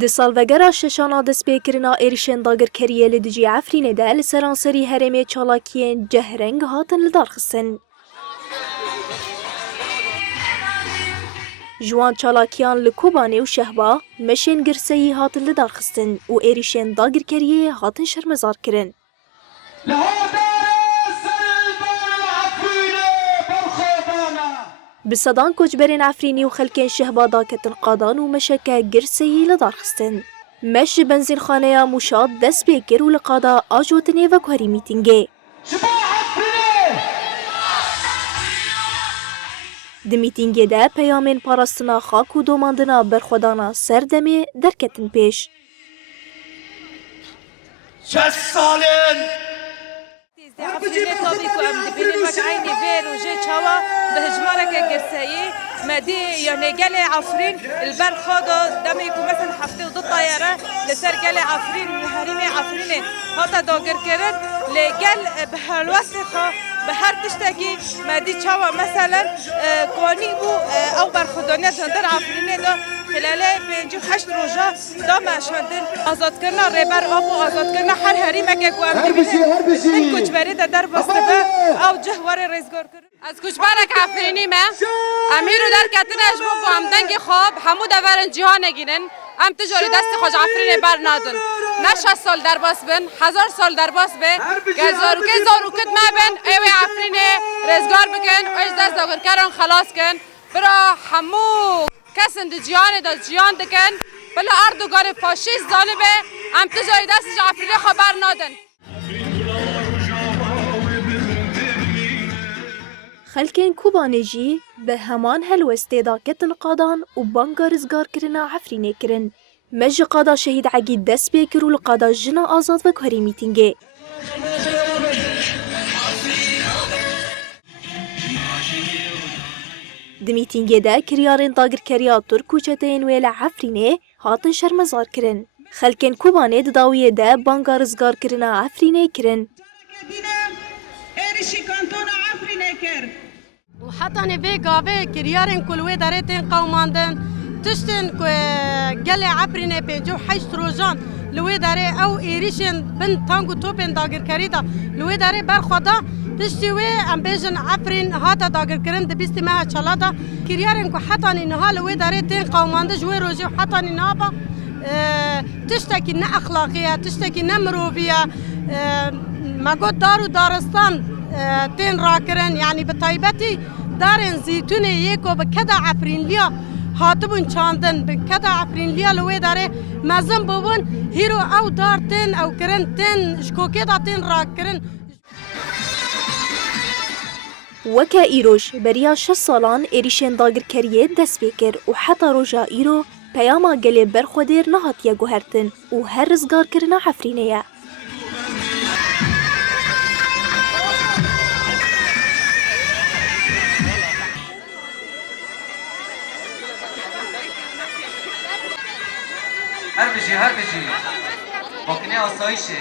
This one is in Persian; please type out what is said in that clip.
Di salvegera şeşana destpêkirina êrişên dagirkeriyê li dijî Efrînê de li seranserî herêmê çalakiyên cehreng hatin lidarxistin. Ji wan çalakiyan li Kobanê û Şehba, meşên girseyî hatin lidarxistin û êrişên dagirkeriyê hatin şermezarkirin. Bi sedan koçberên Efrînî û xelkên Şehba daketin qadan û meşeke girseyî lidarxistin. Meş ji benzînxaneya Mûşad dest pê kir û li qada ajotinê veguherî mîtîngê. Di mîtîngê de peyamên parastina xak û domandina berxwedana serdemê derketin pêş. عفرینê tavî ku em dibînin wek eynî vê rojê çawa bi hejmareke girseyî medî yanê gelê Efrîn li ber xwe da demê ku mesela heftê û du tayare li ser gelê Efrîn herîmê Efrînê hata dagirkirin lê gel bi helwestê xwe bi her tiştekî medî çawa meselen konî bû ew berxwedaniya jendar Efrînê da خلالê pêncî heşt roja da meşandin azadkirina rêber av û azadkirina her herîmeke ku em dibînin hin koçberî de derbas dibe ew cih were rêzgar kirin. Ez koçberek Efrînî me em hîrû derketine ji bo ku em dengê xwe bi hemû deverên cîhanê gînin em ti jarî destê xwe ji Efrînê bernadin. Ne 60 sal derbas bin, 1000 sal derbas be, gel zarokê zarokit me bin, ew ê Efrînê rêzgar bikin, û ji dest dagirkeran xelas kin. Bira hemû kesin di cihanê de cihan dikin, bila Erdoganê faşîst zanibe, em ti jarî destê ji Efrînê xwe bernadin. Xelkên Kobanê jî bi heman helwestê da ketin qadan û banga rizgarkirina Efrînê kirin. Me ji qada Şehîd Egî dest pê kir û li qada jina azad veguherî mîtîngê. Di mîtîngê de kiryarên dagirkeriya Türk û çeteyên wê li Efrînê hatin şermezarkirin. Xelkên Kobanê di dawiyê de banga rizgarkirina Efrînê kirin. و حتی نوی گاوه کریارن کلوه داره تین قوماندن تشتن گل عفرینه پنجو حشت روزان لوی داره او ایریشن بن تانگو توپن داگر کریدا لوی داره برخودا تشتی وی ام بیجن عفرین هاتا داگر کرن دبیستی مها چلادا کریارن کو حتی نها لوی داره تین قومانده جوی روزی حتی نها تشتکی نه اخلاقیه تشتکی نه مروبیه مگو دارو دارستان تین راکرن یعنی به طایبتی دارن زیتون یکو به کدا عفرین لیا هاتبون چاندن به کدا عفرین لیا لوی داره مزن ببون هیرو او دار تین او کرن تین شکوکی دا تین راکرن. وکه ایروش بریا 6 سالان êrişên dagirkeriyê dest pê kir û heta roja îro peyama gelê berxwedêr nehatiye guhertin û her rizgarkirina Efrînê ye. هر بجی باکنه آسایشه